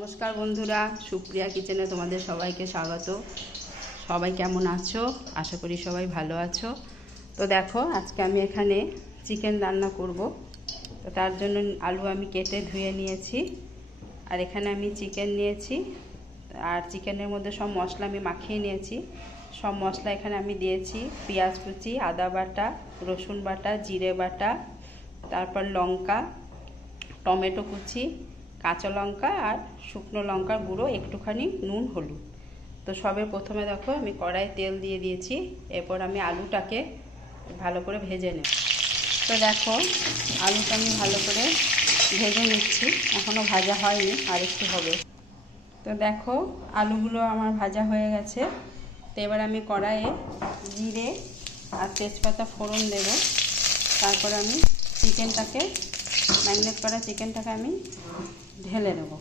নমস্কার বন্ধুরা, সুপ্রিয়া কিচেনে তোমাদের সবাইকে স্বাগত। সবাই কেমন আছো? আশা করি সবাই ভালো আছো। তো দেখো, আজকে আমি এখানে চিকেন রান্না করব। তো তার জন্য আলু আমি কেটে ধুয়ে নিয়েছি, আর এখানে আমি চিকেন নিয়েছি, আর চিকেনের মধ্যে সব মশলা আমি মাখিয়ে নিয়েছি। সব মশলা এখানে আমি দিয়েছি: পেঁয়াজ কুচি, আদা বাটা, রসুন বাটা, জিরে বাটা, তারপর লঙ্কা, টমেটো কুচি, কাঁচা লঙ্কা আর শুকনো লঙ্কার গুঁড়ো, একটুখানি নুন, হলুদ। তো সবে প্রথমে দেখো আমি কড়াইয়ে তেল দিয়ে দিয়েছি। এরপর আমি আলুটাকে ভালো করে ভেজে নেব। তো দেখো, আলুটা আমি ভালো করে ভেজে নিচ্ছি, এখনও ভাজা হয়নি, আর একটু হবে। তো দেখো, আলুগুলো আমার ভাজা হয়ে গেছে। তো এবার আমি কড়াইয়ে জিরে আর তেজপাতা ফোড়ন দেব। তারপর আমি চিকেনটাকে, ম্যারিনেট করা চিকেনটাকে আমি ঢেলে নেব।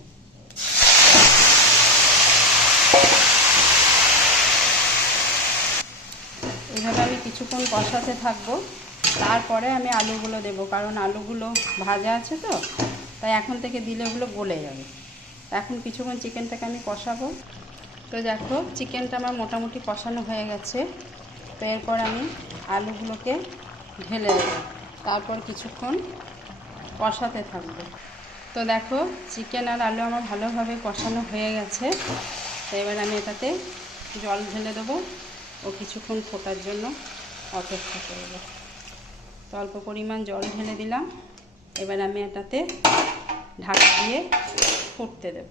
এইভাবে আমি কিছুক্ষণ কষাতে থাকবো। তারপরে আমি আলুগুলো দেব, কারণ আলুগুলো ভাজা আছে, তো তাই এখন থেকে দিলে ওগুলো গলে যাবে। এখন কিছুক্ষণ চিকেনটাকে আমি কষাবো। তো দেখো, চিকেনটা আমার মোটামুটি কষানো হয়ে গেছে। তো এরপর আমি আলুগুলোকে ঢেলে দেব, তারপর কিছুক্ষণ কষাতে থাকবো। তো দেখো, চিকেন আর আলু আমার ভালোভাবে কষানো হয়ে গেছে। তো এবার আমি এটাতে জল ঢেলে দেবো ও কিছুক্ষণ ফোটার জন্য অপেক্ষা করব। তো অল্প পরিমাণ জল ঢেলে দিলাম। এবার আমি এটাতে ঢাকা দিয়ে ফুটতে দেব।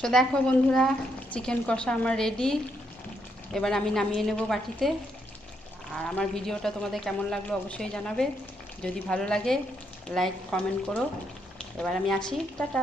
তো দেখো বন্ধুরা, চিকেন কষা আমার রেডি। এবার আমি নামিয়ে নেব বাটিতে। আর আমার ভিডিওটা তোমাদের কেমন লাগলো অবশ্যই জানাবে। যদি ভালো লাগে লাইক কমেন্ট করো। এবার আমি আসি, টাটা।